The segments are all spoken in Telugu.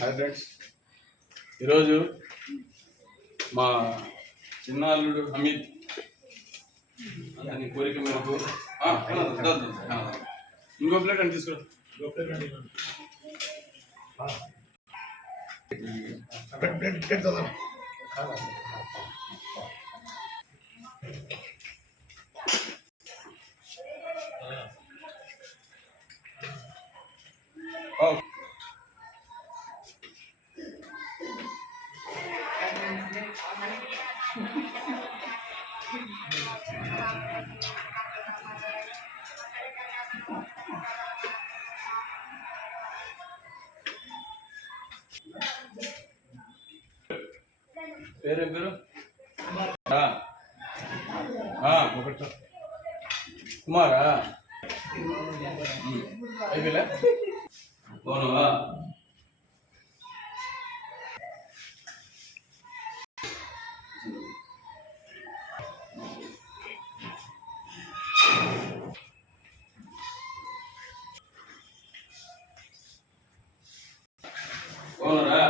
హాయ్ ఫ్రెండ్స్, ఈరోజు మా చిన్న అల్లుడు హమీద్ అతని కోరిక మేరకు ఇంకో ప్లేట్ అని తీసుకురా. పేరు కుమారా అయిపోలే పోనవా? పోనరా?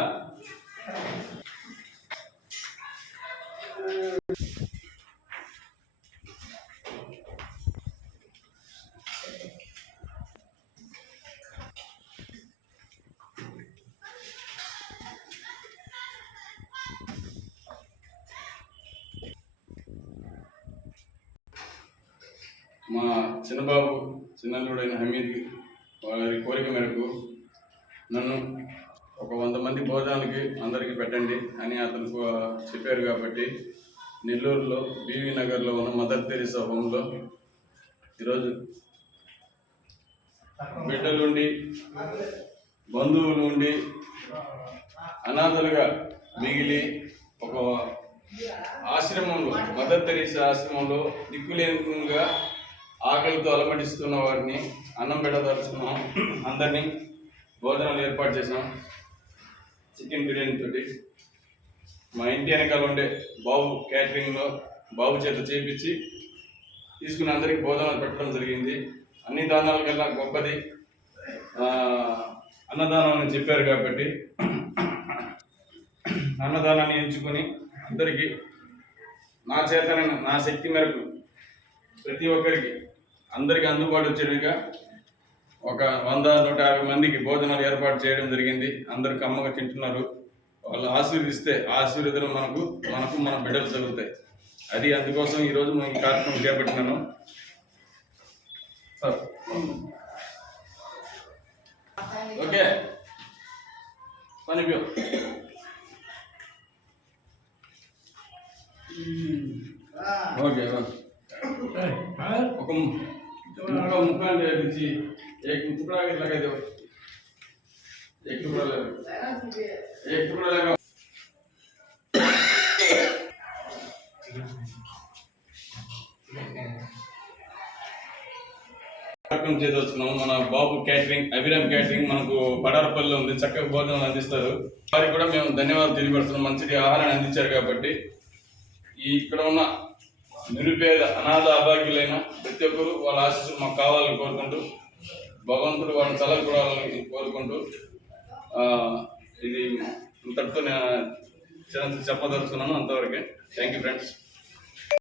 మా చిన్నబాబు చిన్నల్లుడైన హమీద్ వారి కోరిక మేరకు నన్ను ఒక 100 మంది భోజనాలకి అందరికీ పెట్టండి అని అతను చెప్పారు. కాబట్టి నెల్లూరులో బీవీ నగర్లో ఉన్న మదర్ తెరీసా హోమ్లో ఈరోజు బిడ్డలుండి బంధువులు ఉండి అనాథలుగా మిగిలి ఒక ఆశ్రమంలో మదర్ తెరీసా ఆశ్రమంలో దిక్కులేనిగా ఆకలితో అలమటిస్తున్న వారిని అన్నం పెట్టదలుచుకున్నాం. అందరినీ భోజనాలు ఏర్పాటు చేసాం. చికెన్ బిర్యానీ తోటి మా ఇంటి వెనకాల ఉండే బాబు క్యాటరింగ్లో బాబు చేత చేయించి తీసుకుని అందరికీ భోజనాలు పెట్టడం జరిగింది. అన్ని దానాల కన్నా గొప్పది అన్నదానం అని చెప్పారు. కాబట్టి అన్నదానాన్ని ఎంచుకొని అందరికీ నా చేతనైన నా శక్తి మేరకు ప్రతి ఒక్కరికి అందరికీ అందుబాటు వచ్చేట్టుగా ఒక 100-150 మందికి భోజనాలు ఏర్పాటు చేయడం జరిగింది. అందరు కమ్మగా తింటున్నారు. వాళ్ళు ఆశీర్వదిస్తే ఆశీర్వాదాలు మనకు మన బిడ్డలు జరుగుతాయి. అది అందుకోసం ఈరోజు ఈ కార్యక్రమం చేపట్టినాను. ఓకే పని ఓకే ఒక मुखा लीजिए एक टुकड़ा लगा दो एक टुकड़ा लगा చేయదలుచుకున్నాము. మన బాబు క్యాటరింగ్ అభిరామ్ క్యాటరింగ్ మనకు పడారపల్లిలో ఉంది. చక్కగా భోజనాలు అందిస్తారు. వారికి కూడా మేము ధన్యవాదాలు తెలియపరుస్తున్నాం. మంచిది ఆహారాన్ని అందించారు. కాబట్టి ఇక్కడ ఉన్న నిరుపేద అనాథ అభాగ్యులైన ప్రతి ఒక్కరు వాళ్ళ ఆశీస్సులు మాకు కావాలని కోరుకుంటూ భగవంతుడు వాళ్ళని చల్లకూడాలని కోరుకుంటూ ఇది ఇంతటితో నేను చెప్పదలుచుకున్నాను. అంతవరకే. Thank you friends.